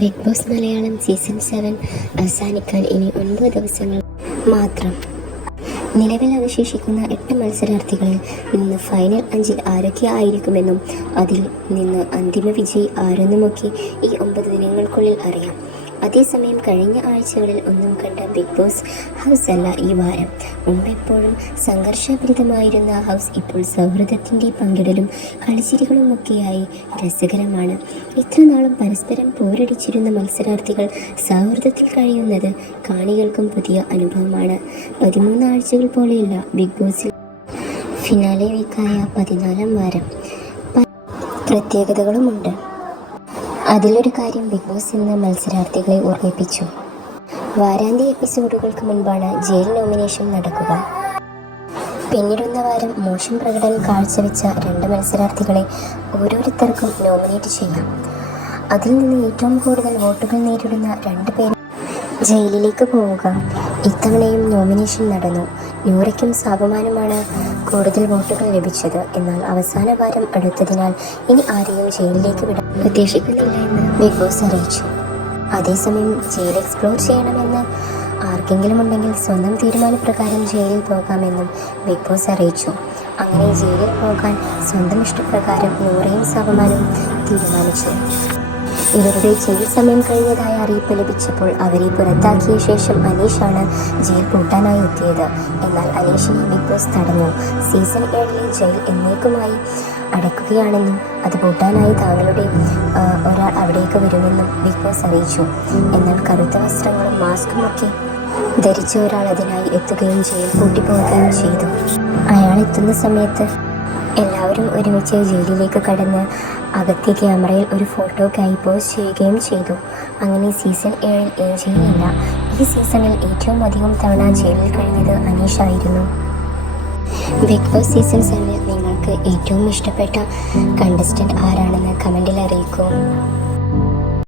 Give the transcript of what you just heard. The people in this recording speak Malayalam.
Bigg Boss Malayalam season seven അവസാനിക്കാൻ ഇനി ഒൻപത് ദിവസങ്ങൾ മാത്രം. നിലവിൽ അവശേഷിക്കുന്ന എട്ട് മത്സരാർത്ഥികളിൽ നിന്ന് ഫൈനൽ അഞ്ചിൽ ആരൊക്കെ ആയിരിക്കുമെന്നും അതിൽ നിന്ന് അന്തിമ വിജയി ആരെന്നുമൊക്കെ ഈ ഒമ്പത് ദിനങ്ങൾക്കുള്ളിൽ അറിയാം. അതേസമയം കഴിഞ്ഞ ആഴ്ചകളിൽ ഒന്നും കണ്ട ബിഗ് ബോസ് ഹൗസ് അല്ല ഈ വാരം. മുമ്പെപ്പോഴും സംഘർഷഭരിതമായിരുന്ന ഹൗസ് ഇപ്പോൾ സൗഹൃദത്തിന്റെ പങ്കിടലും കളിച്ചിരികളുമൊക്കെയായി രസകരമാണ്. ഇത്ര നാളും പരസ്പരം പോരടിച്ചിരുന്ന മത്സരാർത്ഥികൾ സൗഹൃദത്തിൽ കഴിയുന്നത് കാണികൾക്കും പുതിയ അനുഭവമാണ്. പതിമൂന്ന് ആഴ്ചകൾ ബിഗ് ബോസിൽ ഫിനാലെ വീക്കായ പതിനാലാം വാരം. പ്രത്യേകതകളുമുണ്ട്. അതിലൊരു കാര്യം ബിഗ് ബോസ് എന്ന മത്സരാർത്ഥികളെ ഓർമ്മിപ്പിച്ചു. വാരാന്ത്യ എപ്പിസോഡുകൾക്ക് മുൻപാണ് ജയിൽ നോമിനേഷൻ നടക്കുക. പിന്നീടുന്ന വാരം മോശം പ്രകടനം കാഴ്ചവെച്ച രണ്ട് മത്സരാർത്ഥികളെ ഓരോരുത്തർക്കും നോമിനേറ്റ് ചെയ്യാം. അതിൽ നിന്ന് ഏറ്റവും കൂടുതൽ വോട്ടുകൾ നേരിടുന്ന രണ്ട് പേരും ജയിലിലേക്ക് പോവുക. ഇത്തവണയും നോമിനേഷൻ നടന്നു. നൂറയ്ക്കും സാബുമാനുമാണ് കൂടുതൽ വോട്ടുകൾ ലഭിച്ചത്. എന്നാൽ അവസാന വാരം അടുത്തതിനാൽ ഇനി ആരെയും ജയിലിലേക്ക് വിടാൻ പ്രതീക്ഷിക്കുന്നില്ല എന്ന് ബിഗ് ബോസ് അറിയിച്ചു. അതേസമയം ജയിൽ എക്സ്പ്ലോർ ചെയ്യണമെന്ന് ആർക്കെങ്കിലും ഉണ്ടെങ്കിൽ സ്വന്തം തീരുമാനപ്രകാരം ജയിലിൽ പോകാമെന്നും ബിഗ് ബോസ് അറിയിച്ചു. അങ്ങനെ ജയിലിൽ പോകാൻ സ്വന്തം ഇഷ്ടപ്രകാരം നൂറയും സാബുമാനും തീരുമാനിച്ചു. ഇവരുടെ ജയിൽ സമയം കഴിഞ്ഞതായ അറിയിപ്പ് ലഭിച്ചപ്പോൾ അവരെ പുറത്താക്കിയ ശേഷം അനീഷാണ് ജയിൽ പൂട്ടാനായി എത്തിയത്. എന്നാൽ അനീഷിനെ ബിഗ് ബോസ് തടഞ്ഞു. സീസൺ ഏഴിലെ ജയിൽ എന്നേക്കുമായി അടയ്ക്കുകയാണെന്നും അത് പൂട്ടാനായി താങ്കളുടെ ഒരാൾ അവിടേക്ക് വരുമെന്നും ബിഗ് ബോസ് അറിയിച്ചു. എന്നാൽ കറുത്ത വസ്ത്രങ്ങളും മാസ്കും ഒക്കെ ധരിച്ച ഒരാൾ അതിനായി എത്തുകയും ജയിൽ പൂട്ടിപ്പോവുകയും ചെയ്തു. അയാൾ എത്തുന്ന സമയത്ത് എല്ലാവരും ഒരുമിച്ച് ജയിലിലേക്ക് കടന്ന് അകത്തെ ക്യാമറയിൽ ഒരു ഫോട്ടോക്കായി പോസ്റ്റ് ചെയ്യുകയും ചെയ്തു. അങ്ങനെ സീസൺ ഏഴിൽ ഏജയിലില്ല ഈ സീസണിൽ ഏറ്റവും അധികം തവണ ജയിലിൽ കഴിഞ്ഞത് അനീഷായിരുന്നു ബിഗ് ബോസ് സീസൺ സെവനിൽ നിങ്ങൾക്ക് ഏറ്റവും ഇഷ്ടപ്പെട്ട കണ്ടസ്റ്റന്റ് ആരാണെന്ന് കമന്റിൽ അറിയിക്കൂ.